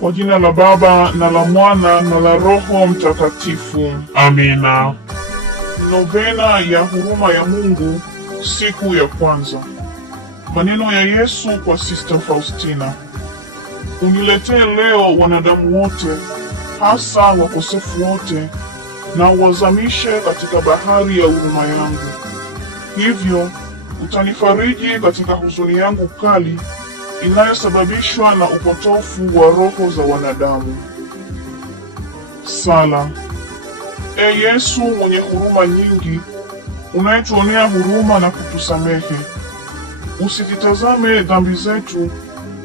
Kwa jina la Baba na la Mwana na la Roho Mtakatifu. Amina. Novena ya huruma ya Mungu, siku ya kwanza. Maneno ya Yesu kwa Sister Faustina. Uniletee leo wanadamu wote, hasa wakosefu wote, na uwazamishe katika bahari ya huruma yangu. Hivyo utanifariji katika huzuni yangu kali inayosababishwa na upotofu wa roho za wanadamu. Sala. E Yesu mwenye huruma nyingi, unayetuonea huruma na kutusamehe, usititazame dhambi zetu,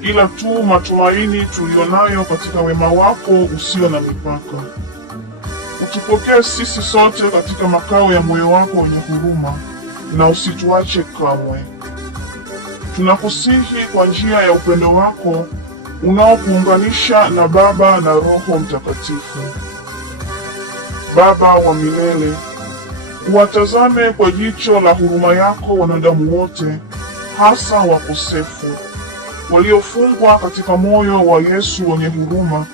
ila tu matumaini tulionayo katika wema wako usio na mipaka. Utupokee sisi sote katika makao ya moyo wako wenye huruma, na usituache kamwe. Tunakusihi kwa njia ya upendo wako unaokuunganisha na Baba na Roho Mtakatifu. Baba wa milele, uwatazame kwa jicho la huruma yako wanadamu wote, hasa wakosefu waliofungwa katika moyo wa Yesu wenye huruma,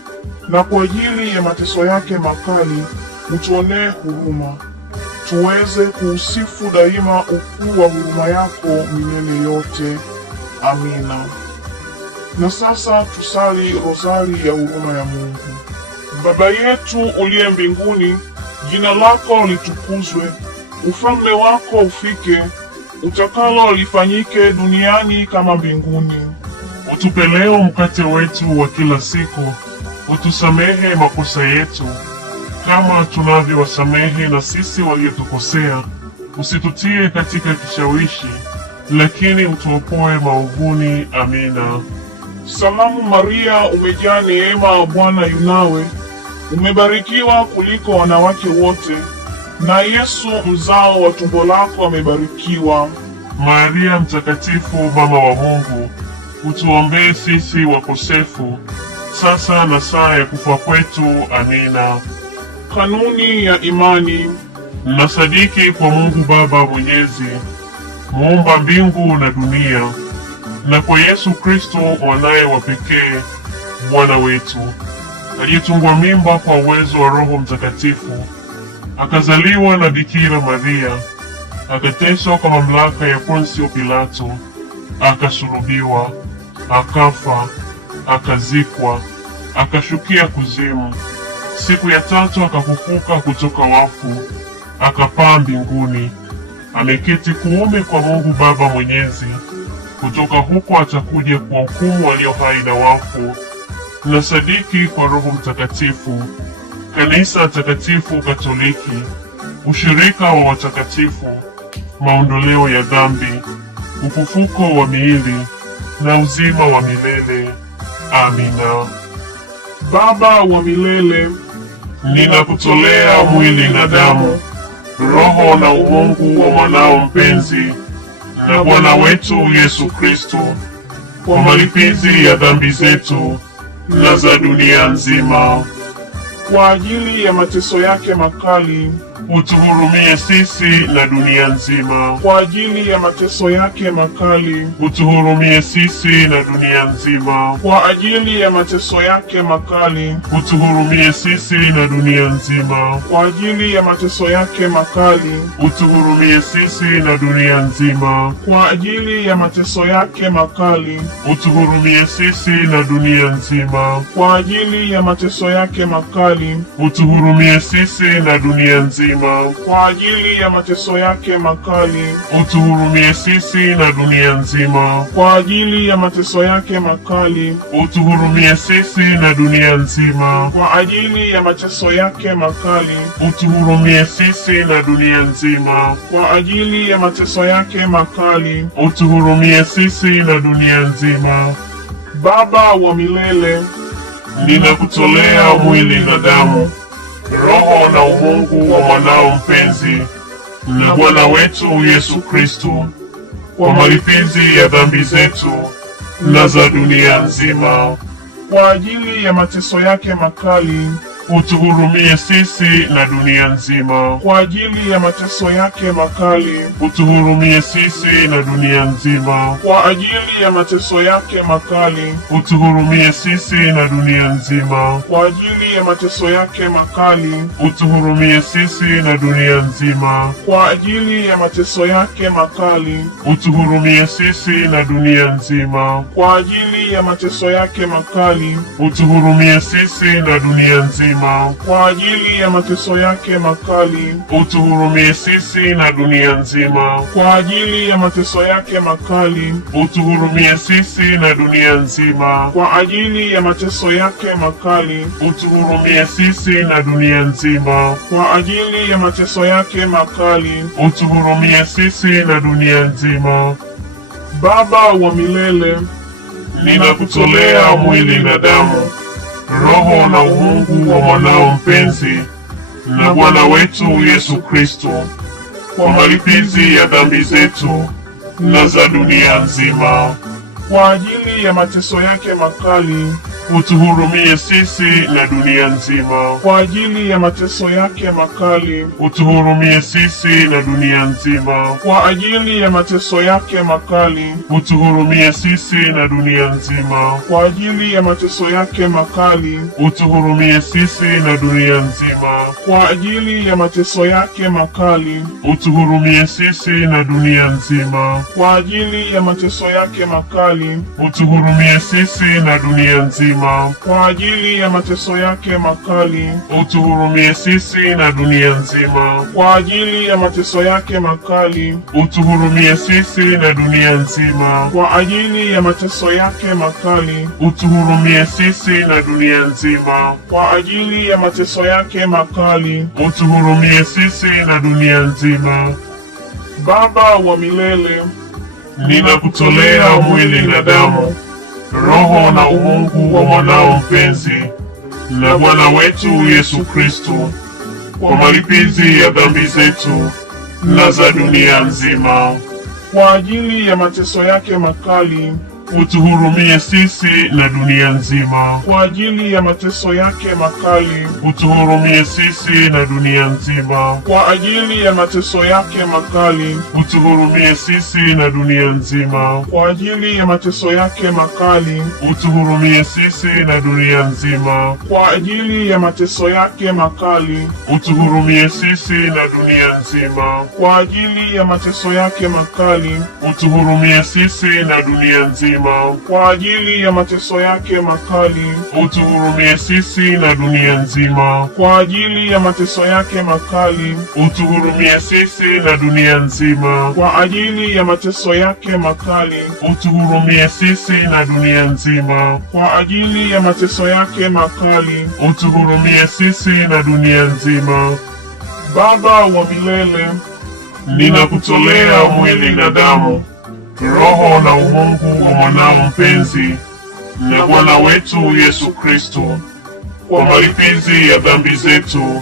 na kwa ajili ya mateso yake makali utuonee huruma, tuweze kuusifu daima ukuu wa huruma yako milele yote. Amina. Na sasa tusali rozari ya huruma ya Mungu. Baba yetu uliye mbinguni, jina lako litukuzwe, ufalme wako ufike, utakalo lifanyike duniani kama mbinguni. Utupe leo mkate wetu wa kila siku, utusamehe makosa yetu kama tunavyowasamehe na sisi waliotukosea, usitutie katika kishawishi, lakini utuopoe maovuni. Amina. Salamu Maria, umejaa neema, Bwana yu nawe, umebarikiwa kuliko wanawake wote, na Yesu mzao wa tumbo lako amebarikiwa. Maria mtakatifu, mama wa Mungu, utuombee sisi wakosefu, sasa na saa ya kufa kwetu. Amina. Kanuni ya imani. Nasadiki kwa Mungu Baba Mwenyezi, muumba mbingu na dunia, na kwa Yesu Kristo mwanaye wa pekee, Bwana wetu, aliyetungwa mimba kwa uwezo wa Roho Mtakatifu, akazaliwa na Bikira Maria, akateswa kwa mamlaka ya Ponsio Pilato, akasulubiwa, akafa, akazikwa, akashukia kuzimu. Siku ya tatu akafufuka kutoka wafu, akapaa mbinguni, ameketi kuume kwa Mungu Baba Mwenyezi. Kutoka huko atakuja kuwahukumu walio hai na wafu. Nasadiki kwa Roho Mtakatifu, kanisa takatifu Katoliki, ushirika wa watakatifu, maondoleo ya dhambi, ufufuko wa miili na uzima wa milele. Amina. Baba wa milele, ninakutolea mwili na damu, roho na umungu wa mwanao mpenzi na Bwana wetu Yesu Kristo, kwa malipizi ya dhambi zetu na za dunia nzima. Kwa ajili ya mateso yake makali utuhurumie sisi na dunia nzima. Kwa ajili ya mateso yake makali utuhurumie sisi na dunia nzima. Kwa ajili ya mateso yake makali utuhurumie sisi na dunia nzima. Kwa ajili ya mateso yake makali utuhurumie sisi na dunia nzima. Kwa ajili ya mateso yake makali utuhurumie sisi na dunia nzima. Kwa ajili ya mateso yake makali utuhurumie sisi na dunia nzima. Kwa ajili ya mateso yake makali utuhurumie sisi na dunia nzima. Kwa ajili ya mateso yake makali utuhurumie sisi na dunia nzima. Kwa ajili ya mateso yake makali utuhurumie sisi na dunia nzima. Kwa ajili ya mateso yake makali utuhurumie sisi na dunia nzima. Baba wa milele, ninakutolea mwili na damu, roho na umungu wa mwanao mpenzi na Bwana wetu Yesu Kristo, kwa malipizi ya dhambi zetu na za dunia nzima. Kwa ajili ya mateso yake makali utuhurumie sisi na dunia nzima. Kwa ajili ya mateso yake makali, utuhurumie sisi na dunia nzima. Kwa ajili ya mateso yake makali, utuhurumie sisi na dunia nzima. Kwa ajili ya mateso yake makali, utuhurumie sisi na dunia nzima. Kwa ajili ya mateso yake makali, utuhurumie sisi na dunia nzima. Kwa ajili ya mateso yake makali, utuhurumie sisi na dunia nzima. Kwa ajili ya mateso yake makali, utuhurumie sisi na dunia nzima. Kwa ajili ya mateso yake makali, utuhurumie sisi na dunia nzima. Kwa ajili ya mateso yake makali, utuhurumie sisi na dunia nzima. Kwa ajili ya mateso yake makali, utuhurumie sisi na dunia nzima. Baba wa milele, ninakutolea mwili na damu, roho na umungu wa mwanao mpenzi na Bwana wetu Yesu Kristo, kwa malipizi ya dhambi zetu na za dunia nzima. Kwa ajili ya mateso yake makali, utuhurumie sisi na dunia nzima. Kwa ajili ya mateso yake makali, utuhurumie sisi na dunia nzima. Kwa ajili ya mateso yake makali, utuhurumie sisi na dunia nzima. Kwa ajili ya mateso yake makali, utuhurumie sisi na dunia nzima. Kwa ajili ya mateso yake makali, utuhurumie sisi na dunia nzima. Kwa ajili ya mateso yake makali, utuhurumie sisi na dunia nzima. Kwa ajili ya mateso yake makali, utuhurumie sisi na dunia nzima. Kwa ajili ya mateso yake makali, utuhurumie sisi na dunia nzima. Kwa ajili ya mateso yake makali, utuhurumie sisi na dunia nzima. Kwa ajili ya mateso yake makali, utuhurumie sisi na dunia nzima. Baba wa milele, ninakutolea mwili na damu, roho na umungu wa mwanao mpenzi na Bwana wetu Yesu Kristo, kwa malipizi ya dhambi zetu na za dunia nzima. Kwa ajili ya mateso yake makali, utuhurumie sisi na dunia nzima. Kwa ajili ya mateso yake makali, utuhurumie sisi na dunia nzima. Kwa ajili ya mateso yake makali, utuhurumie sisi na dunia nzima. Kwa ajili ya mateso yake makali, utuhurumie sisi na dunia nzima. Kwa ajili ya mateso yake makali, utuhurumie sisi na dunia nzima. Kwa ajili ya mateso yake makali, utuhurumie sisi na dunia nzima. Kwa ajili ya mateso yake makali, utuhurumie sisi na dunia nzima. Kwa ajili ya mateso yake makali, utuhurumie sisi na dunia nzima. Kwa ajili ya mateso yake makali, utuhurumie sisi na dunia nzima. Kwa ajili ya mateso yake makali, utuhurumie sisi na dunia nzima. Baba wa milele, ninakutolea mwili na damu, roho na umungu wa mwanao mpenzi na Bwana wetu Yesu Kristo, kwa malipizi ya dhambi zetu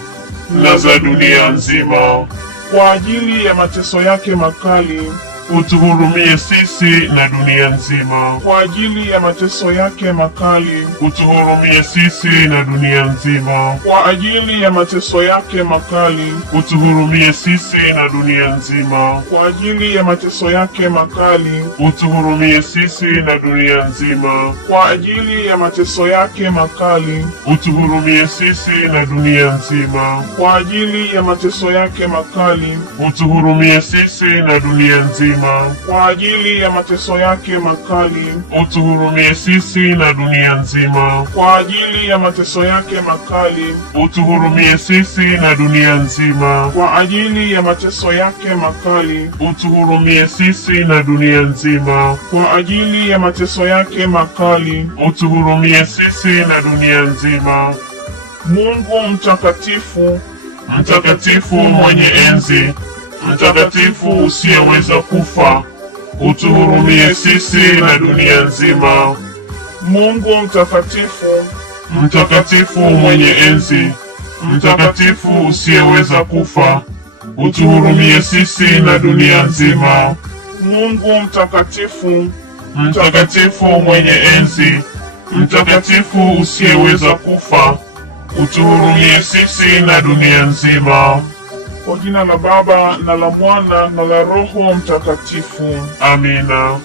na za dunia nzima. Kwa ajili ya mateso yake makali, utuhurumie sisi na dunia nzima. Kwa ajili ya mateso yake makali, utuhurumie sisi na dunia nzima. Kwa ajili ya mateso yake makali, utuhurumie sisi na dunia nzima. Kwa ajili ya mateso yake makali, utuhurumie sisi na dunia nzima. Kwa ajili ya mateso yake makali, utuhurumie sisi na dunia nzima. Kwa ajili ya mateso yake makali, utuhurumie sisi na dunia nzima. Kwa ajili ya mateso yake makali, utuhurumie sisi na dunia nzima. Kwa ajili ya mateso yake makali, utuhurumie sisi na dunia nzima. Kwa ajili ya mateso yake makali, utuhurumie sisi na dunia nzima. Kwa ajili ya mateso yake makali, utuhurumie sisi na dunia nzima. Mungu mtakatifu, mtakatifu mwenye enzi, mtakatifu usiyeweza kufa, utuhurumie sisi na dunia nzima. Mungu mtakatifu, mtakatifu mwenye enzi, mtakatifu usiyeweza kufa, utuhurumie sisi na dunia nzima. Mungu mtakatifu, mtakatifu mwenye enzi, mtakatifu usiyeweza kufa, utuhurumie sisi na dunia nzima. Kwa jina la Baba na la Mwana na la Roho Mtakatifu. Amina.